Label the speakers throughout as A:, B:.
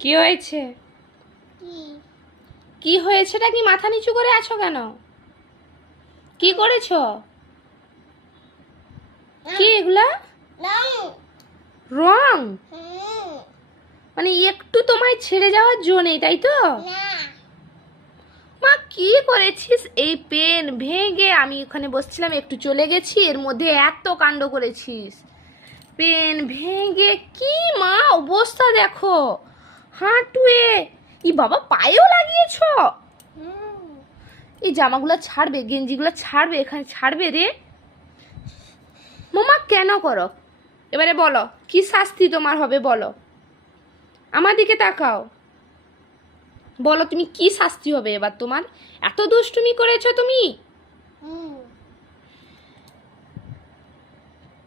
A: কি হয়েছে?
B: কি?
A: হয়েছেটা কি মাথা নিচু করে আছো কেন? কি করেছ? কি এগুলা? রং? মানে একটু তোমায় ছেড়ে যাওয়ার জো নেই তাই তো? মা কি করেছিস? এই পেন ভেঙে আমি ওখানে বসছিলাম একটু চলে গেছি এর মধ্যে এত কাণ্ড করেছিস। পেন ভেঙে কি মা অবস্থা দেখো। হাঁটুয়ে। ই বাবা, পায়েও লাগিয়েছ? এই জামাগুলো ছাড়বে, গেঞ্জিগুলো ছাড়বে, এখানে ছাড়বে রে। মোমা, কেন করো? এবারে বলো, কি শাস্তি তোমার হবে বলো। আমার দিকে তাকাও। বলো, তুমি কি শাস্তি হবে এবার তোমার? এত দুষ্টুমি করেছ তুমি?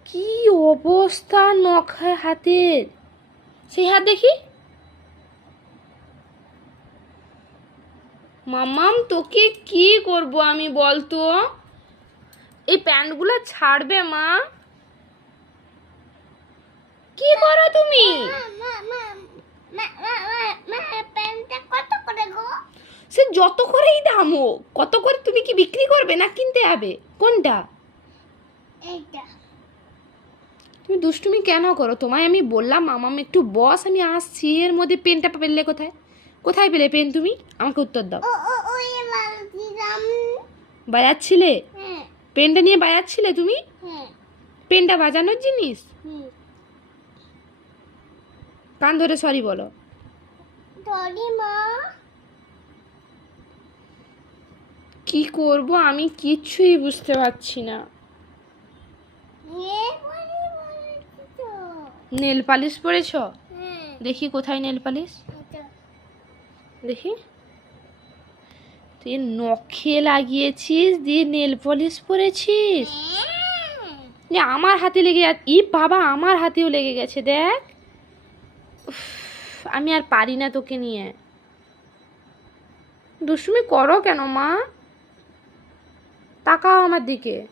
A: কি অবস্থা নখ হাতের? সেই হাত দেখি? মামাম তোকে কি করব আমি বলতো? এই প্যান্টগুলো ছাড়বে মা। কি করো তুমি? সে যত করেই দাম হোক কত করে তুমি কি বিক্রি করবে না কিনতে হবে কোনটা? তুমি দুষ্টুমি কেন করো? তোমায় আমি বললাম মামাম একটু বস আমি আসছি। এর মধ্যে পেনটা পেলে কোথায়? কোথায় পেলে পেন তুমি? আমাকে উত্তর দাও। বাজাচ্ছিলে?
B: হ্যাঁ।
A: পেনটা নিয়ে বাজাচ্ছিলে তুমি?
B: হ্যাঁ।
A: পেনটা বাজানোর জিনিস? কান ধরে সরি বলো। কি করব আমি কিচ্ছুই বুঝতে পারছি না। নেল পালিশ পরেছ?
B: হ্যাঁ।
A: দেখি কোথায় নেল পালিশ। দেখি। তুই নখে লাগিয়েছিস, দিয়ে নেল পলিশ পরেছিস। আমার হাতে লেগে যা ই বাবা, আমার হাতেও লেগে গেছে, দেখ। আমি আর পারি না তোকে নিয়ে। দুষ্টুমি করো কেন, মা? তাকাও আমার দিকে।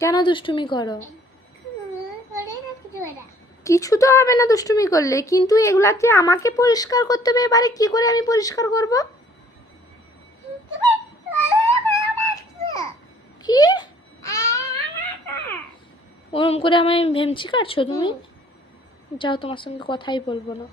A: কেন দুষ্টুমি করো? কিছু তো হবে না দুষ্টুমি করলে কিন্তু এগুলাতে আমাকে পরিষ্কার করতে হবে এবারে কি করে আমি পরিষ্কার করব? কি? ওরম করে আমায় ভেমচি কাটছো তুমি? যাও তোমার সঙ্গে কথাই বলব না।